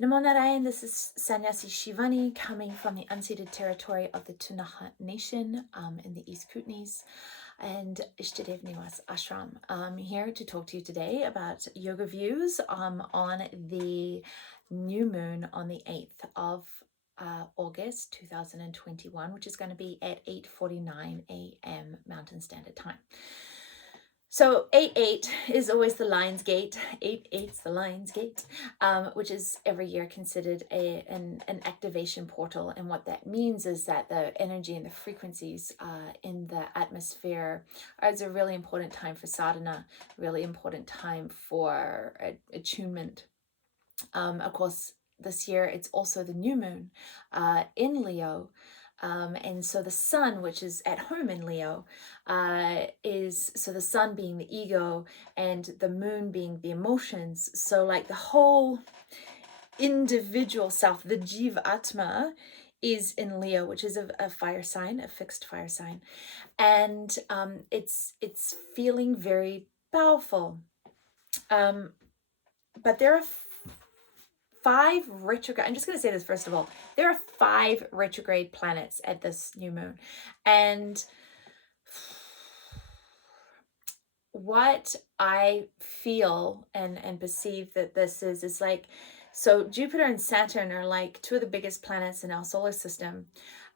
Namo Narayan, this is Sannyasi Shivani coming from the unceded territory of the Tunaha Nation in the East Kootenays and Ishtadev Niwas Ashram. I'm here to talk to you today about yoga views on the new moon on the 8th of August 2021, which is going to be at 8:49 a.m. Mountain Standard Time. So 8-8 is always the Lion's Gate. 8-8's the Lion's Gate, which is every year considered an activation portal. And what that means is that the energy and the frequencies in the atmosphere is a really important time for sadhana, really important time for attunement. Of course, this year it's also the new moon in Leo. And so the sun, which is at home in Leo, so the sun being the ego and the moon being the emotions. So like the whole individual self, the Jiva Atma, is in Leo, which is a fire sign, a fixed fire sign. And it's feeling very powerful. But there are 5 retrograde, I'm just going to say this first of all, there are 5 retrograde planets at this new moon. And what I feel and perceive that this is like, so Jupiter and Saturn are like 2 of the biggest planets in our solar system.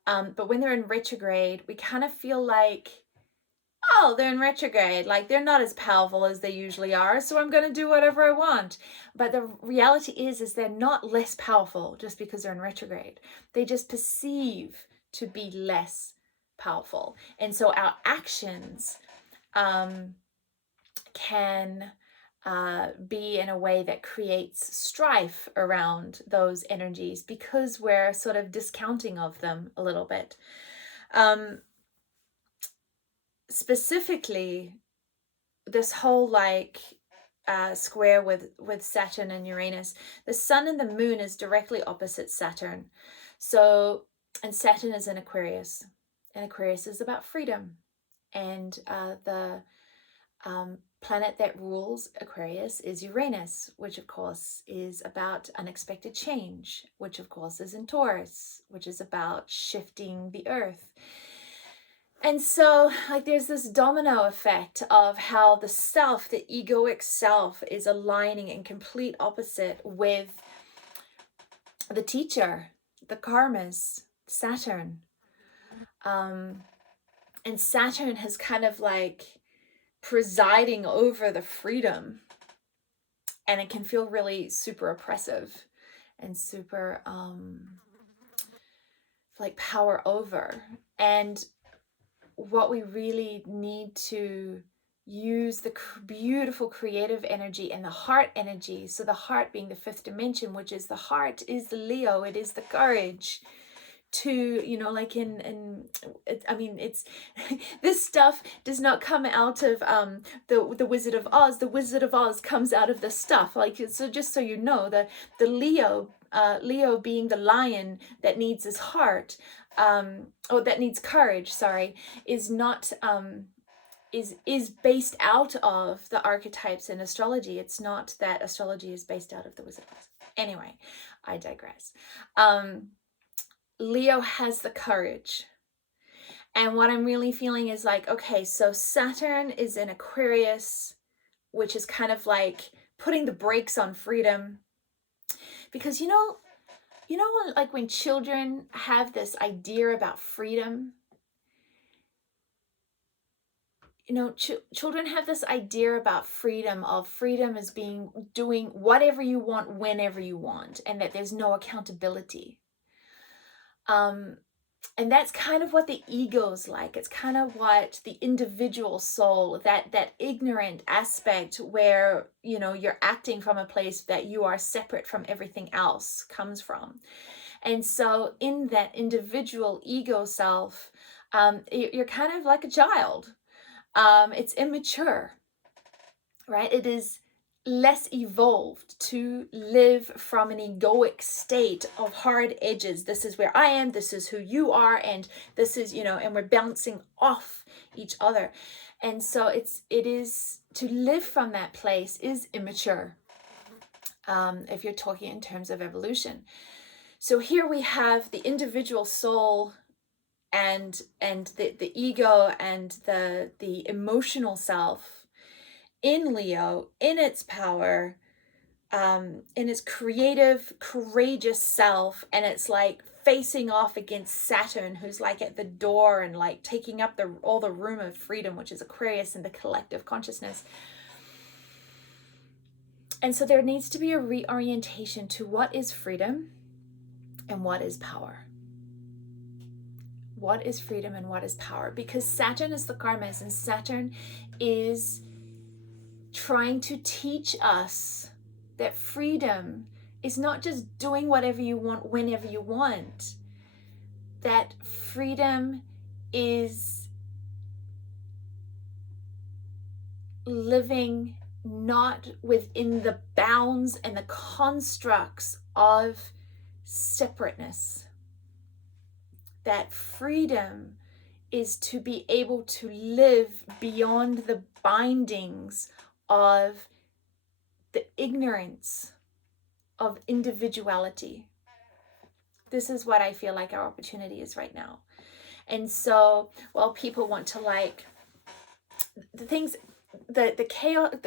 But when they're in retrograde, we kind of feel like, oh, they're in retrograde, like they're not as powerful as they usually are, so I'm going to do whatever I want. But the reality is they're not less powerful just because they're in retrograde. They just perceive to be less powerful. And so our actions can be in a way that creates strife around those energies because we're sort of discounting of them a little bit. Specifically, this whole like square with Saturn and Uranus, the sun and the moon is directly opposite Saturn. So, and Saturn is in Aquarius, and Aquarius is about freedom. And the planet that rules Aquarius is Uranus, which of course is about unexpected change, which of course is in Taurus, which is about shifting the earth. And so like there's this domino effect of how the self, the egoic self, is aligning in complete opposite with the teacher, the karmas, Saturn. And Saturn has kind of like presiding over the freedom, and it can feel really super oppressive and super like power over. And what we really need to use the beautiful creative energy and the heart energy. So the heart being the 5th dimension, which is the heart, is the Leo, it is the courage to, you know, like it's this stuff does not come out of the Wizard of Oz. The Wizard of Oz comes out of the stuff. Like, so just so you know, the Leo being the lion that needs his heart, or that needs courage, sorry, is not is based out of the archetypes in astrology. It's not that astrology is based out of the Wizard of Oz. Anyway, I digress. Leo has the courage. And what I'm really feeling is like, okay, so Saturn is in Aquarius, which is kind of like putting the brakes on freedom. Because you know, like when children have this idea about freedom, you know, children have this idea about freedom as doing whatever you want, whenever you want, and that there's no accountability. And that's kind of what the ego's like. It's kind of what the individual soul, that ignorant aspect where, you know, you're acting from a place that you are separate from everything else comes from. And so in that individual ego self, you're kind of like a child. It's immature, right? It is less evolved to live from an egoic state of hard edges. This is where I am, this is who you are, and this is, you know, and we're bouncing off each other. And so it is to live from that place is immature. if you're talking in terms of evolution. So here we have the individual soul and the ego and the emotional self in Leo, in its power, in its creative, courageous self, and it's like facing off against Saturn, who's like at the door and like taking up all the room of freedom, which is Aquarius and the collective consciousness. And so there needs to be a reorientation to what is freedom and what is power. What is freedom and what is power? Because Saturn is the karmas, and Saturn is trying to teach us that freedom is not just doing whatever you want whenever you want. That freedom is living not within the bounds and the constructs of separateness. That freedom is to be able to live beyond the bindings of the ignorance of individuality. This is what I feel like our opportunity is right now. And so while people want to like the things, the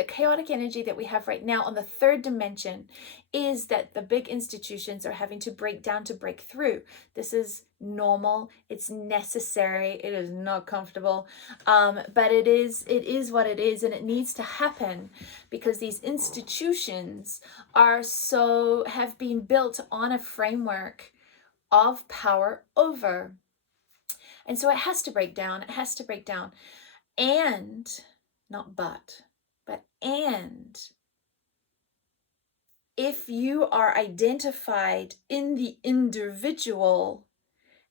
chaotic energy that we have right now on the third dimension is that the big institutions are having to break down to break through. This is normal. It's necessary. It is not comfortable, but it is what it is, and it needs to happen because these institutions have been built on a framework of power over, and so it has to break down. It has to break down, and not but and if you are identified in the individual,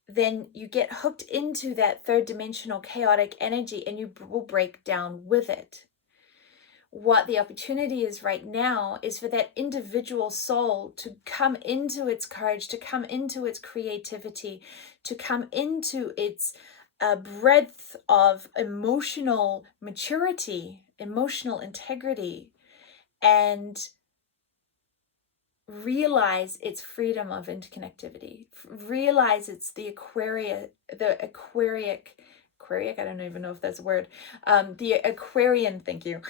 then you get hooked into that third dimensional chaotic energy and you will break down with it. What the opportunity is right now is for that individual soul to come into its courage, to come into its creativity, to come into its breadth of emotional maturity, emotional integrity, and realize its freedom of interconnectivity. Realize it's the aquaric, I don't even know if that's a word, the Aquarian, thank you,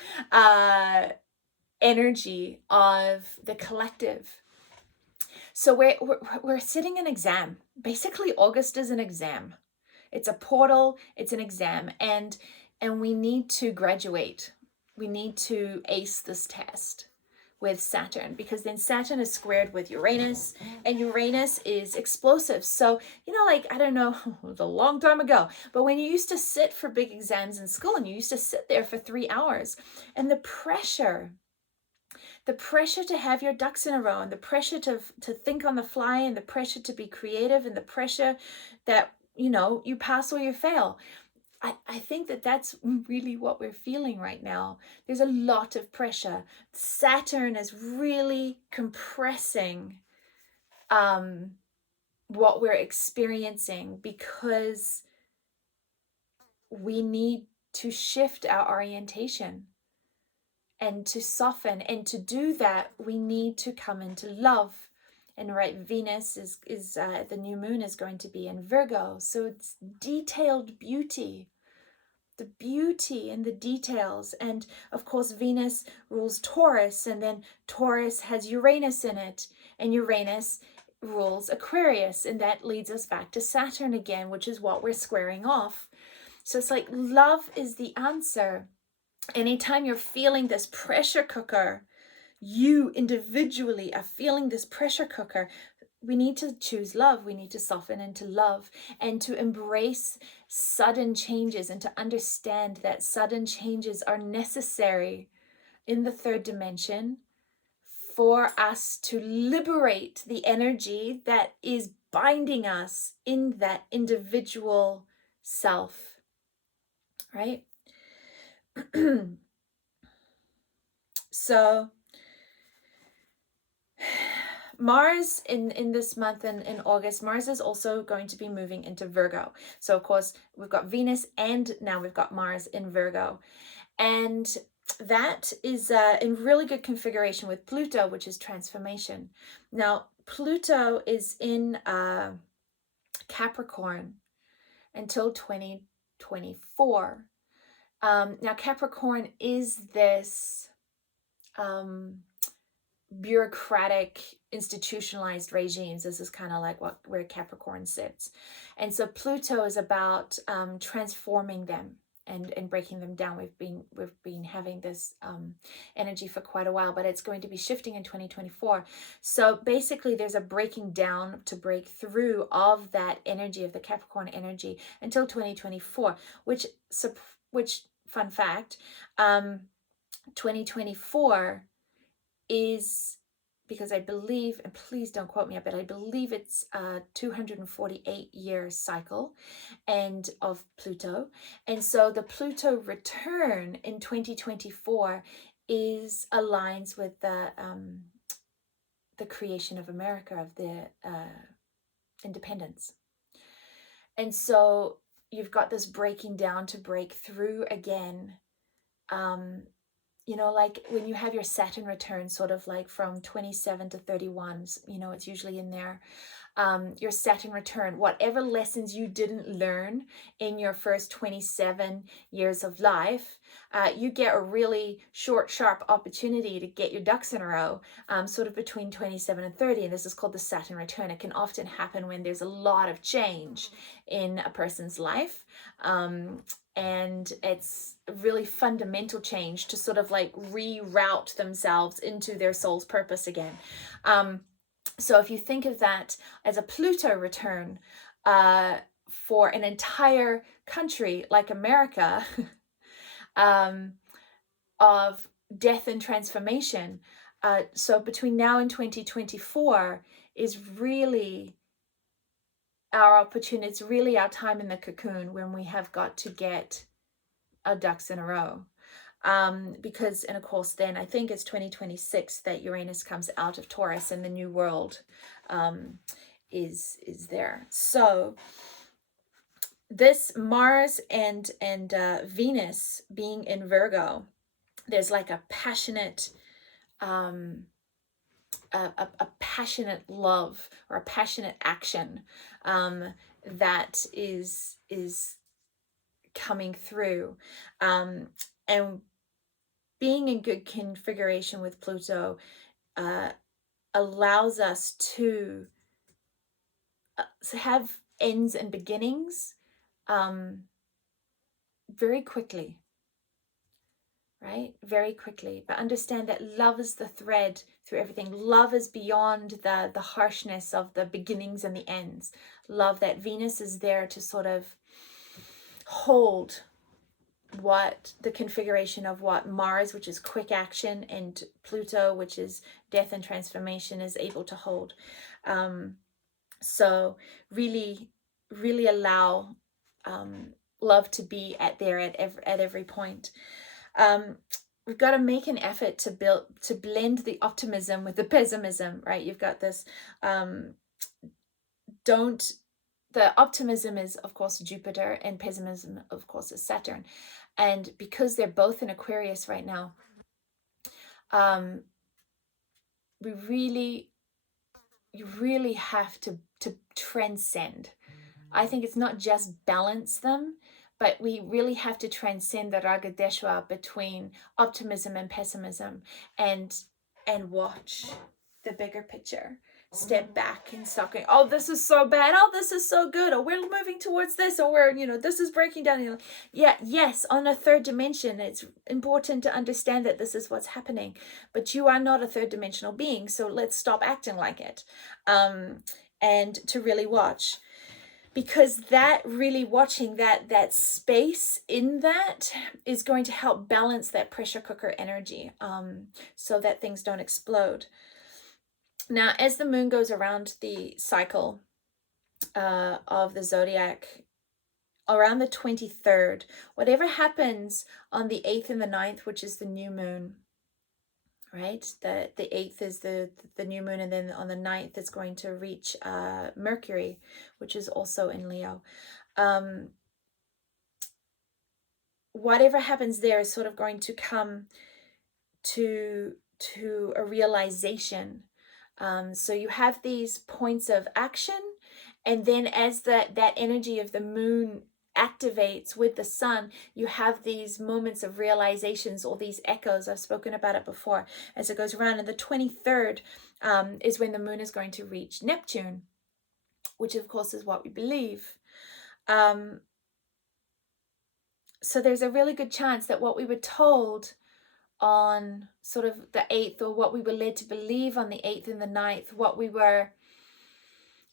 energy of the collective. So we're sitting an exam. Basically, August is an exam. It's a portal, it's an exam, and we need to graduate. We need to ace this test with Saturn, because then Saturn is squared with Uranus, and Uranus is explosive. So, like, I don't know, it was a long time ago, but when you used to sit for big exams in school and you used to sit there for 3 hours, and the pressure to have your ducks in a row, and the pressure to think on the fly, and the pressure to be creative, and the pressure that, you pass or you fail. I think that that's really what we're feeling right now. There's a lot of pressure. Saturn is really compressing what we're experiencing, because we need to shift our orientation and to soften. And to do that, we need to come into love. And right, Venus is the new moon is going to be in Virgo. So it's detailed beauty. The beauty in the details. And of course, Venus rules Taurus, and then Taurus has Uranus in it, and Uranus rules Aquarius, and that leads us back to Saturn again, which is what we're squaring off. So it's like love is the answer. Anytime you're feeling this pressure cooker, you individually are feeling this pressure cooker, we need to choose love. We need to soften into love and to embrace sudden changes, and to understand that sudden changes are necessary in the third dimension for us to liberate the energy that is binding us in that individual self, right? So Mars in this month, in August, Mars is also going to be moving into Virgo. So of course we've got Venus, and now we've got Mars in Virgo. And that is in really good configuration with Pluto, which is transformation. Now, Pluto is in Capricorn until 2024. Now, Capricorn is this bureaucratic, institutionalized regimes. This is kind of like where Capricorn sits. And so Pluto is about transforming them and breaking them down. We've been having this energy for quite a while, but it's going to be shifting in 2024. So basically there's a breaking down to break through of that energy, of the Capricorn energy, until 2024, which fun fact, 2024 is, because I believe, and please don't quote me, but I believe it's a 248-year cycle and of Pluto. And so the Pluto return in 2024 aligns with the creation of America, of the independence. And so you've got this breaking down to break through again. You know, like when you have your Saturn return, sort of like from 27 to 31, you know, it's usually in there. Your Saturn return, whatever lessons you didn't learn in your first 27 years of life, you get a really short, sharp opportunity to get your ducks in a row, sort of between 27 and 30. And this is called the Saturn return. It can often happen when there's a lot of change in a person's life. And it's a really fundamental change to sort of like reroute themselves into their soul's purpose again. So if you think of that as a Pluto return for an entire country like America, of death and transformation, so between now and 2024 is really our opportunity. It's really our time in the cocoon when we have got to get our ducks in a row. Because, and of course, then I think it's 2026 that Uranus comes out of Taurus and the new world is there. So this Mars and Venus being in Virgo, there's like a passionate a passionate love or a passionate action that is coming through, and being in good configuration with Pluto allows us to have ends and beginnings very quickly, right? Very quickly. But understand that love is the thread through everything. Love is beyond the harshness of the beginnings and the ends. Love, that Venus is there to sort of hold what the configuration of what Mars, which is quick action, and Pluto, which is death and transformation, is able to hold. So really allow love to be at every point. We've got to make an effort to blend the optimism with the pessimism, right? You've got this the optimism is, of course, Jupiter, and pessimism, of course, is Saturn. And because they're both in Aquarius right now, you really have to transcend. I think it's not just balance them, but we really have to transcend the Raga Deshwa between optimism and pessimism, and watch the bigger picture. Step back and stop going, oh, this is so bad, oh, this is so good, or we're moving towards this, or we're, this is breaking down. Yeah, yes, on a third dimension, it's important to understand that this is what's happening, but you are not a third dimensional being, so let's stop acting like it, and to really watch, because that really watching that space in that is going to help balance that pressure cooker energy, so that things don't explode. Now, as the moon goes around the cycle of the zodiac, around the 23rd, whatever happens on the 8th and the 9th, which is the new moon, right? The 8th is the new moon, and then on the 9th it's going to reach Mercury, which is also in Leo. whatever happens there is sort of going to come to a realization. So you have these points of action, and then as that energy of the moon activates with the sun, you have these moments of realizations, or these echoes. I've spoken about it before as it goes around. And the 23rd is when the moon is going to reach Neptune, which of course is what we believe. So there's a really good chance that what we were told on sort of the 8th, or what we were led to believe on the 8th and the 9th, what we were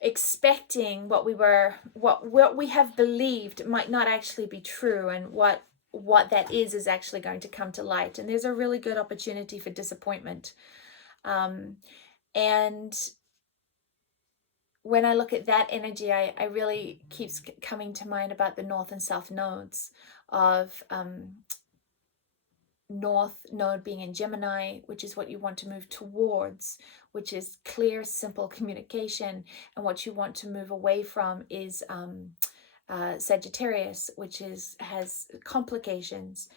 expecting, what we have believed might not actually be true, and what that is actually going to come to light. And there's a really good opportunity for disappointment. And when I look at that energy, I really keeps coming to mind about the north and south nodes of north node being in Gemini, which is what you want to move towards, which is clear, simple communication. And what you want to move away from is Sagittarius, which has complications.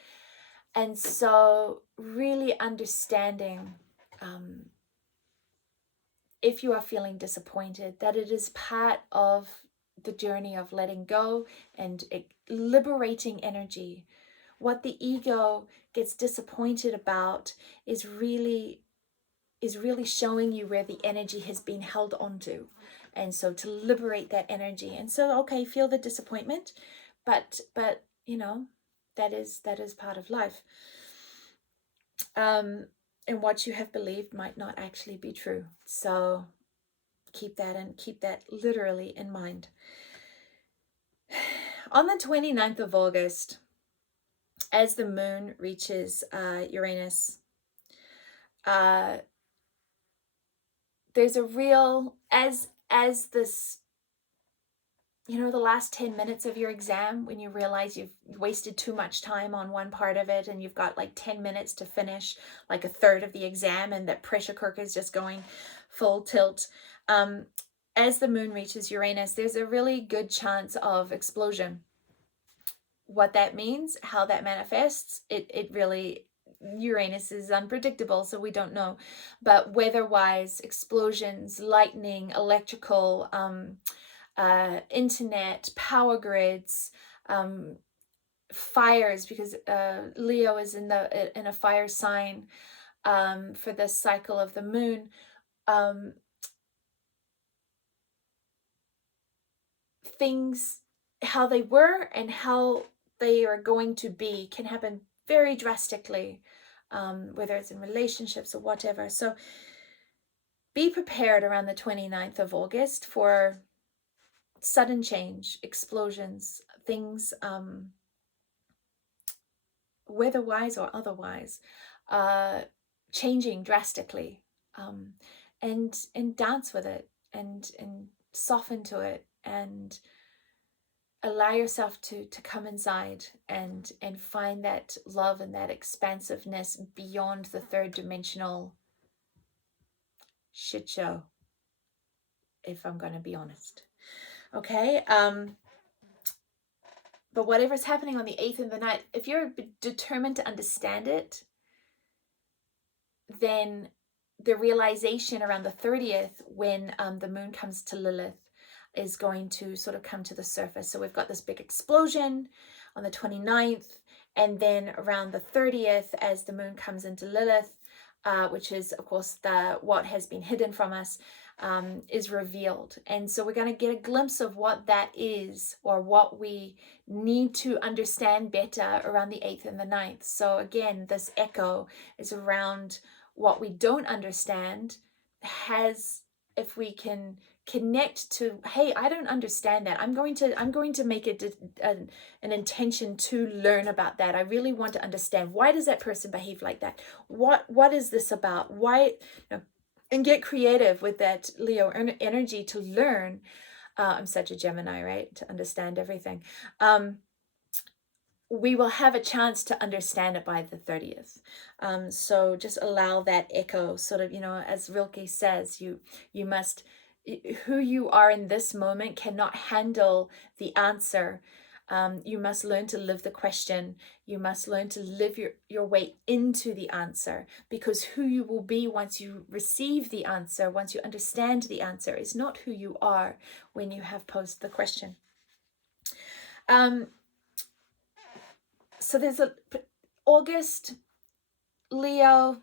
And so really understanding, if you are feeling disappointed, that it is part of the journey of letting go and liberating energy. What the ego gets disappointed about is really showing you where the energy has been held onto. And so to liberate that energy. And so, okay, feel the disappointment, but you know, that is part of life. And what you have believed might not actually be true. So keep that literally in mind. On the 29th of August, as the moon reaches Uranus, there's a real, as this, you know, the last 10 minutes of your exam, when you realize you've wasted too much time on one part of it, and you've got like 10 minutes to finish like a third of the exam, and that pressure cooker is just going full tilt. As the moon reaches Uranus, there's a really good chance of explosion. What that means, how that manifests, it really, Uranus is unpredictable, so we don't know. But weather-wise, explosions, lightning, electrical, internet, power grids, fires, because Leo is in a fire sign for the cycle of the moon. Things, how they were and how they are going to be, can happen very drastically, whether it's in relationships or whatever. So be prepared around the 29th of August for sudden change, explosions, things, weather-wise or otherwise, changing drastically, and dance with it, and soften to it, and allow yourself to come inside and find that love and that expansiveness beyond the third dimensional shit show, if I'm going to be honest. Okay. But whatever's happening on the 8th and the 9th, if you're determined to understand it, then the realization around the 30th, when the moon comes to Lilith, is going to sort of come to the surface. So we've got this big explosion on the 29th, and then around the 30th, as the moon comes into Lilith, which is of course what has been hidden from us, is revealed. And so we're going to get a glimpse of what that is, or what we need to understand better around the 8th and the 9th. So again, this echo is around what we don't understand. If we can connect to, hey, I don't understand that, I'm going to make it an intention to learn about that. I really want to understand, why does that person behave like that? What is this about? Why, you know, and get creative with that Leo energy to learn. I'm such a Gemini, right? To understand everything. We will have a chance to understand it by the 30th. So just allow that echo, sort of, you know, as Rilke says, you must, who you are in this moment cannot handle the answer You must learn to live the question. You must learn to live your way into the answer, because who you will be once you receive the answer, once you understand the answer, is not who you are when you have posed the question. So there's August, Leo,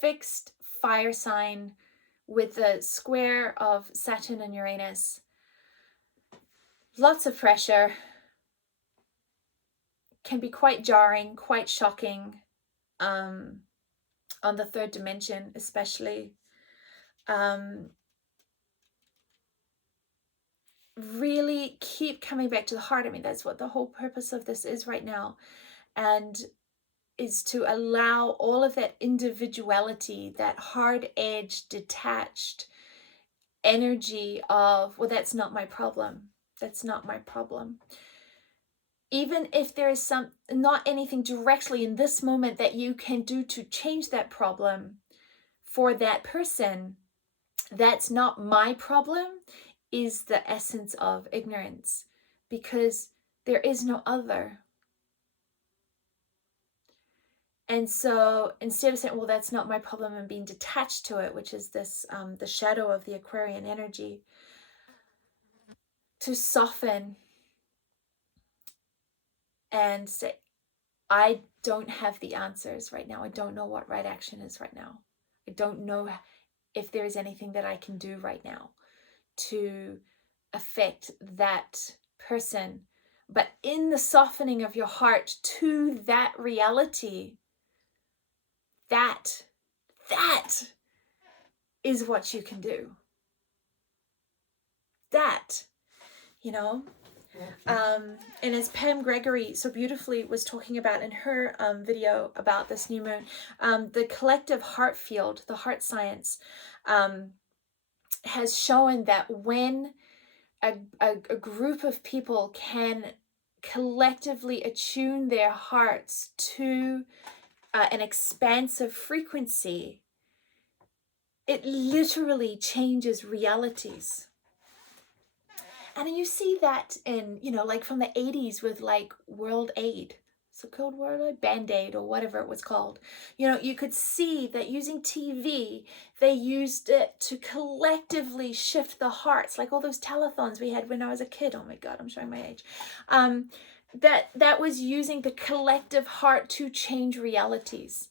fixed fire sign with the square of Saturn and Uranus. Lots of pressure. Can be quite jarring, quite shocking, on the third dimension especially. Really keep coming back to the heart. I mean, that's what the whole purpose of this is right now, and is to allow all of that individuality, that hard-edged, detached energy of, well, that's not my problem. That's not my problem. Even if there is not anything directly in this moment that you can do to change that problem for that person, that's not my problem, is the essence of ignorance, because there is no other. And so instead of saying, well, that's not my problem, and being detached to it, which is this, the shadow of the Aquarian energy, to soften and say, I don't have the answers right now. I don't know what right action is right now. I don't know if there is anything that I can do right now to affect that person. But in the softening of your heart to that reality, that is what you can do. That, you know. And as Pam Gregory so beautifully was talking about in her video about this new moon, the collective heart field, the heart science, has shown that when a group of people can collectively attune their hearts to an expansive frequency, it literally changes realities. And you see that in, like from the 80s with like World Aid. So called World Aid? Band-Aid or whatever it was called. You could see that using TV, they used it to collectively shift the hearts, like all those telethons we had when I was a kid. Oh my God, I'm showing my age. That was using the collective heart to change realities.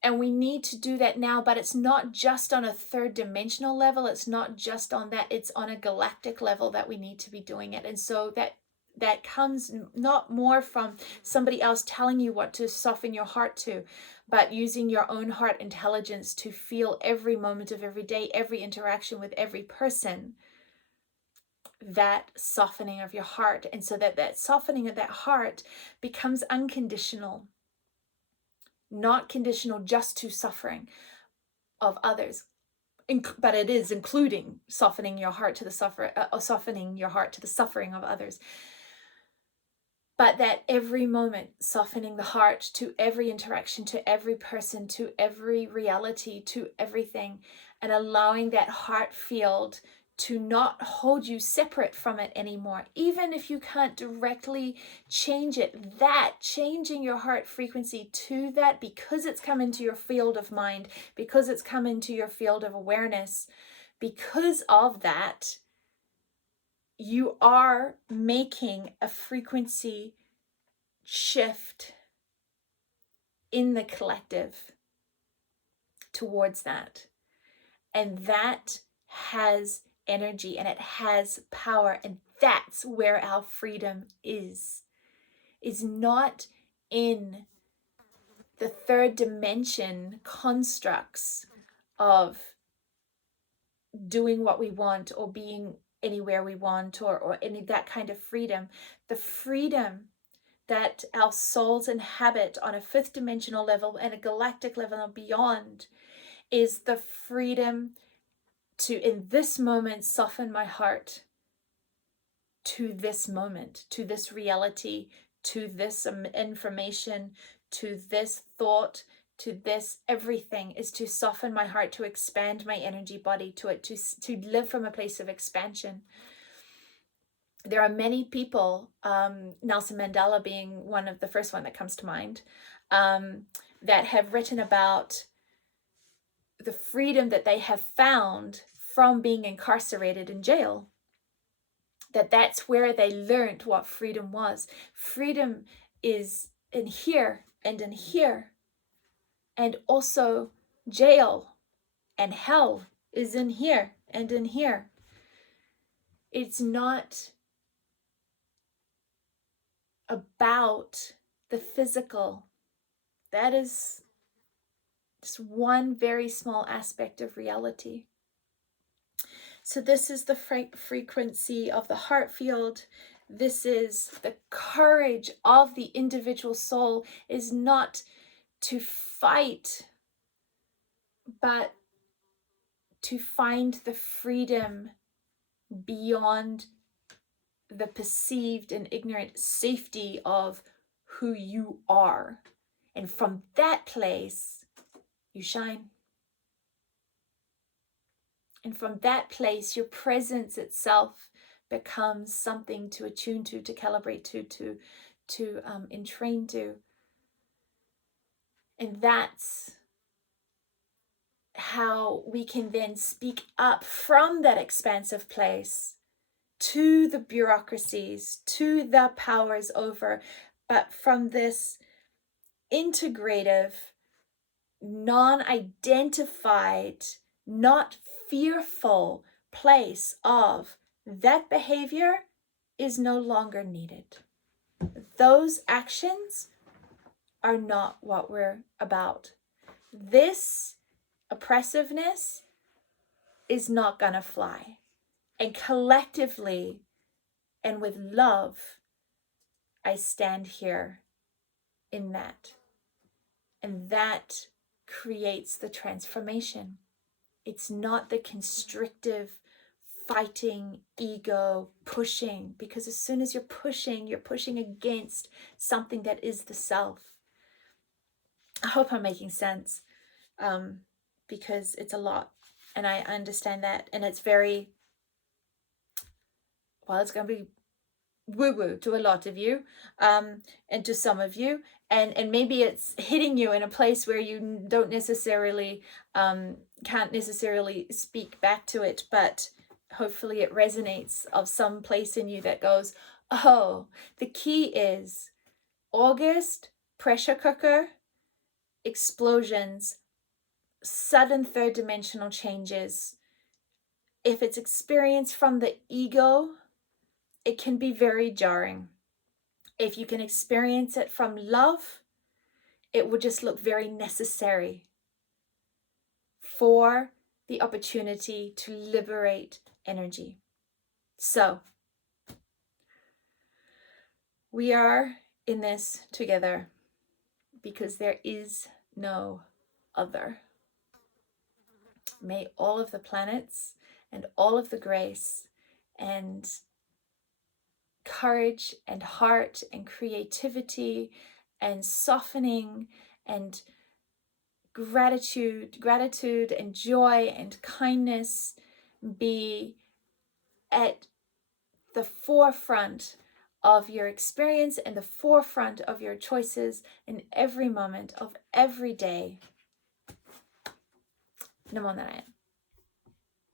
And we need to do that now, but it's not just on a third dimensional level. It's not just on that. It's on a galactic level that we need to be doing it. And so that comes not more from somebody else telling you what to soften your heart to, but using your own heart intelligence to feel every moment of every day, every interaction with every person, that softening of your heart. And so that softening of that heart becomes unconditional. Not conditional just to suffering of others, but it is including softening your heart to the softening your heart to the suffering of others. But that every moment, softening the heart to every interaction, to every person, to every reality, to everything, and allowing that heart field to not hold you separate from it anymore. Even if you can't directly change it, that changing your heart frequency to that, because it's come into your field of mind, because it's come into your field of awareness, because of that, you are making a frequency shift in the collective towards that. And that has energy and it has power, and that's where our freedom is not in the third dimension constructs of doing what we want or being anywhere we want or any that kind of freedom. The freedom that our souls inhabit on a fifth dimensional level and a galactic level and beyond is the freedom to, in this moment, soften my heart to this moment, to this reality, to this information, to this thought, to this everything, is to soften my heart, to expand my energy body to it, to live from a place of expansion. there are many people, Nelson Mandela being one of the first one that comes to mind, that have written about the freedom that they have found from being incarcerated in jail. That's where they learned what freedom was. Freedom is in here and in here. And also jail and hell is in here and in here. It's not about the physical. That is just one very small aspect of reality. So this is the frequency of the heart field. This is the courage of the individual soul, is not to fight, but to find the freedom beyond the perceived and ignorant safety of who you are. And from that place, you shine. And from that place, your presence itself becomes something to attune to calibrate to entrain to. And that's how we can then speak up from that expansive place to the bureaucracies, to the powers over, but from this integrative, non-identified, not fearful place of that behavior is no longer needed. Those actions are not what we're about. This oppressiveness is not gonna fly. And collectively and with love, I stand here in that. And that creates the transformation. It's not the constrictive, fighting, ego, pushing, because as soon as you're pushing against something that is the self. I hope I'm making sense, because it's a lot, and I understand that, and it's very, well, it's going to be woo-woo to a lot of you, and to some of you, and maybe it's hitting you in a place where you don't necessarily, can't necessarily speak back to it, but hopefully it resonates of some place in you that goes, oh, the key is August, pressure cooker, explosions, sudden third dimensional changes. If it's experienced from the ego, it can be very jarring. If you can experience it from love, it would just look very necessary for the opportunity to liberate energy. So, we are in this together because there is no other. May all of the planets and all of the grace and courage and heart and creativity and softening and gratitude and joy and kindness be at the forefront of your experience and the forefront of your choices in every moment of every day. Namo Narayan.